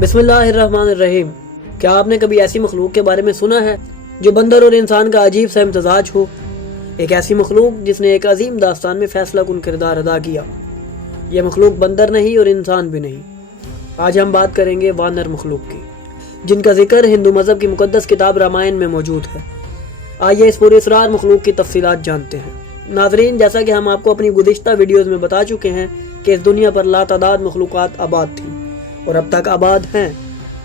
बिस्मिल्लाहिर्रहमानिर्रहीम। क्या आपने कभी ऐसी मखलूक के बारे में सुना है जो बंदर और इंसान का अजीब सा इम्तजाज हो? एक ऐसी मखलूक जिसने एक अजीम दास्तान में फैसला कुन किरदार अदा किया। यह मखलूक बंदर नहीं और इंसान भी नहीं। आज हम बात करेंगे वानर मखलूक की, जिनका जिक्र हिंदू मज़हब की मुकद्दस किताब रामायण में मौजूद है। आइए इस पूरे इसरार मखलूक की तफसीलात जानते हैं। नाज़रीन, जैसा कि हम आपको अपनी गुज़िश्ता वीडियोज़ में बता चुके हैं कि इस दुनिया पर लातादाद मखलूक़ात आबाद थी और अब तक आबाद हैं।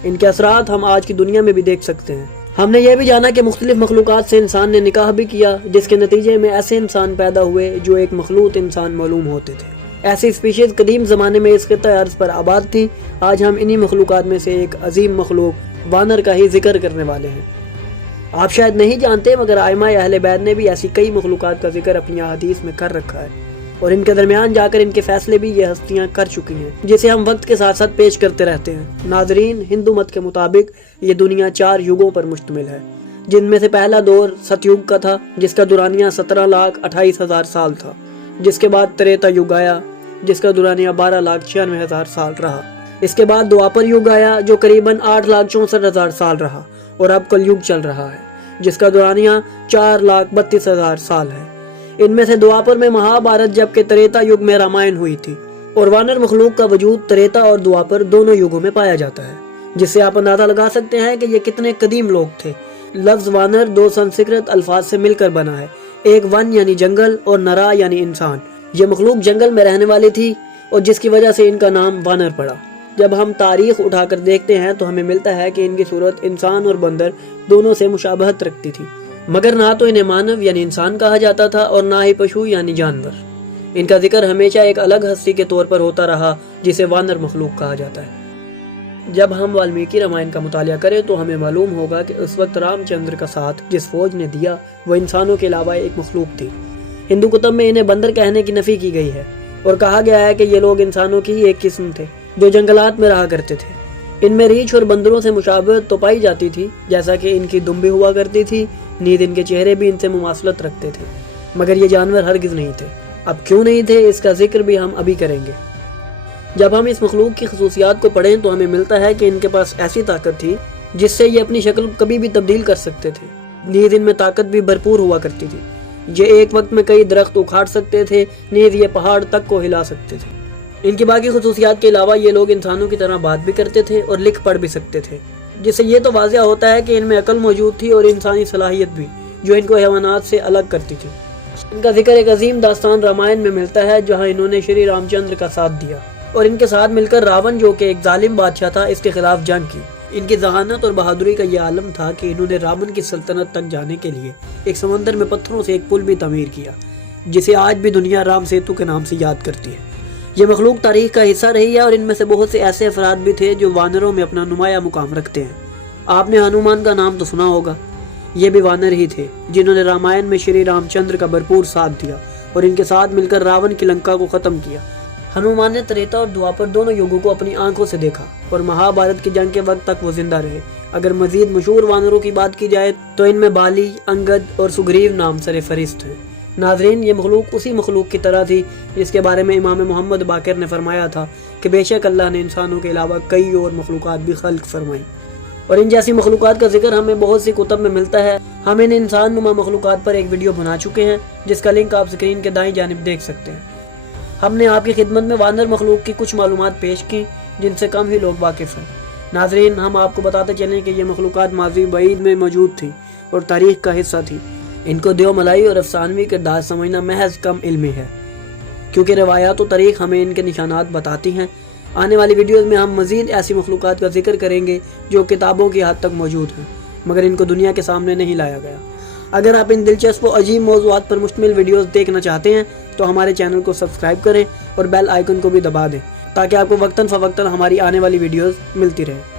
इनके असरात हम आज की दुनिया में भी देख सकते हैं। हमने यह भी जाना कि मुख्तलिफ मखलूक़ात से इंसान ने निकाह भी किया, जिसके नतीजे में ऐसे इंसान पैदा हुए जो एक मखलूत इंसान मालूम होते थे। ऐसी स्पीशीज़ कदीम ज़माने में इस खित्ते अर्ज़ पर आबाद थी। आज हम इन्हीं मखलूक़ात में से एक अजीम मखलूक वानर का ही जिक्र करने वाले हैं। आप शायद नहीं जानते, मगर आइमा अहले बैत ने भी ऐसी कई मखलूक़ात का जिक्र अपनी अहादीस में कर रखा है और इनके दरमियान जाकर इनके फैसले भी ये हस्तियां कर चुकी हैं, जिसे हम वक्त के साथ साथ पेश करते रहते हैं। नाजरीन, हिंदू मत के मुताबिक ये दुनिया 4 युगों पर मुश्तमिल है, जिनमें से पहला दौर सतयुग का था, जिसका दुरानिया 17,28,000 साल था। जिसके बाद त्रेता युग आया, जिसका दुरानिया 12,96,000 साल रहा। इसके बाद द्वापर युग आया, जो करीबन 8,64,000 साल रहा, और अब कलयुग चल रहा है, जिसका दुरानिया 4,32,000 साल है। इनमें से द्वापर में महाभारत, जबकि त्रेता युग में रामायण हुई थी। और वानर मखलूक का वजूद त्रेता और द्वापर दोनों युगों में पाया जाता है, जिससे आप अंदाजा लगा सकते हैं कि ये कितने कदीम लोग थे। लफ्ज वानर 2 संस्कृत अल्फाज से मिलकर बना है, एक वन यानी जंगल और नरा यानी इंसान। ये मखलूक जंगल में रहने वाली थी और जिसकी वजह से इनका नाम वानर पड़ा। जब हम तारीख उठाकर देखते हैं तो हमें मिलता है कि इनकी सूरत इंसान और बंदर दोनों से मुशाबहत रखती थी, मगर ना तो इन्हें मानव यानी इंसान कहा जाता था और ना ही पशु यानी जानवर। इनका जिक्र हमेशा एक अलग हस्ती के तौर पर होता रहा, जिसे वानर मखलूक कहा जाता है। जब हम वाल्मीकि रामायण का मुतालिया करें तो हमें मालूम होगा कि उस वक्त रामचंद्र का साथ जिस फौज ने दिया वो इंसानों के अलावा एक मखलूक थी। हिंदू कुतुब में इन्हें बंदर कहने की नफी की गई है और कहा गया है कि ये लोग इंसानों की ही एक किस्म थे जो जंगलात में रहा करते थे। इनमें रीछ और बंदरों से मुशाबहत तो पाई जाती थी, जैसा कि इनकी दुम भी हुआ करती थी, नींद इनके चेहरे भी इनसे मुमासलत रखते थे, मगर ये जानवर हरगिज नहीं थे। अब क्यों नहीं थे, इसका जिक्र भी हम अभी करेंगे। जब हम इस मखलूक की खसूसियात को पढ़ें तो हमें मिलता है कि इनके पास ऐसी ताकत थी जिससे ये अपनी शक्ल कभी भी तब्दील कर सकते थे। नींद इनमें ताकत भी भरपूर हुआ करती थी। ये एक वक्त में कई दरख्त उखाड़ सकते थे, नींद ये पहाड़ तक को हिला सकते थे। इनकी बाकी खसूसियात के अलावा ये लोग इंसानों की तरह बात भी करते थे और लिख पढ़ भी सकते थे, जिससे ये तो वाज़िया होता है कि इनमें अकल मौजूद थी और इंसानी सलाहियत भी, जो इनको हैवानात से अलग करती थी। इनका जिक्र एक अजीम दास्तान रामायण में मिलता है, जहाँ इन्होंने श्री रामचंद्र का साथ दिया और इनके साथ मिलकर रावण, जो कि एक जालिम बादशाह था, इसके खिलाफ जंग की। इनकी जहानत और बहादुरी का यह आलम था कि इन्होंने रावण की सल्तनत तक जाने के लिए एक समंदर में पत्थरों से एक पुल भी तमीर किया, जिसे आज भी दुनिया राम सेतु के नाम से याद करती है। ये मखलूक तारीख का हिस्सा रही है और इनमें से बहुत से ऐसे अफराद भी थे जो वानरों में अपना नुमाया मुकाम रखते हैं। आपने हनुमान का नाम तो सुना होगा। ये भी वानर ही थे जिन्होंने रामायण में श्री रामचंद्र का भरपूर साथ दिया और इनके साथ मिलकर रावण की लंका को ख़त्म किया। हनुमान ने त्रेता और द्वापर दोनों युगों को अपनी आंखों से देखा और महाभारत की जंग के वक्त तक वो जिंदा रहे। अगर मजीद मशहूर वानरों की बात की जाए तो इनमें बाली, अंगद और सुग्रीव नाम सरे फरिस्त हैं। नाजरीन, ये मखलूक उसी मखलूक की तरह थी जिसके बारे में इमाम मोहम्मद बाकर ने फरमाया था कि बेशक अल्लाह ने इंसानों के अलावा कई और मखलूक़ात भी खल्क फरमाई। और इन जैसी मखलूक़ात का जिक्र हमें बहुत सी कुतुब में मिलता है। हम इन इंसान नुमा मखलूक़ात पर एक वीडियो बना चुके हैं, जिसका लिंक आप स्क्रीन के दाईं जानिब देख सकते हैं। हमने आपकी खिदमत में वानर मखलूक की कुछ मालूमात पेश की जिनसे कम ही लोग वाकिफ़ हैं। नाजरीन, हम आपको बताते चलें कि ये मखलूक़ात माज़ी बईद में मौजूद थी और तारीख़ का हिस्सा थी। इनको देव मलाई और अफसानवी किरदार समझना महज कम इल्मी है, क्योंकि रवायात और तारीख़ हमें इनके निशानात बताती हैं। आने वाली वीडियोज़ में हम मज़ीद ऐसी मखलूक़ात का जिक्र करेंगे जो किताबों की हद तक मौजूद हैं, मगर इनको दुनिया के सामने नहीं लाया गया। अगर आप इन दिलचस्प और अजीब मौज़ूआत पर मुश्तमिल वीडियोज़ देखना चाहते हैं तो हमारे चैनल को सब्सक्राइब करें और बेल आइकन को भी दबा दें, ताकि आपको वक्तन फ़वक्तन हमारी आने वाली वीडियोज़ मिलती रहे।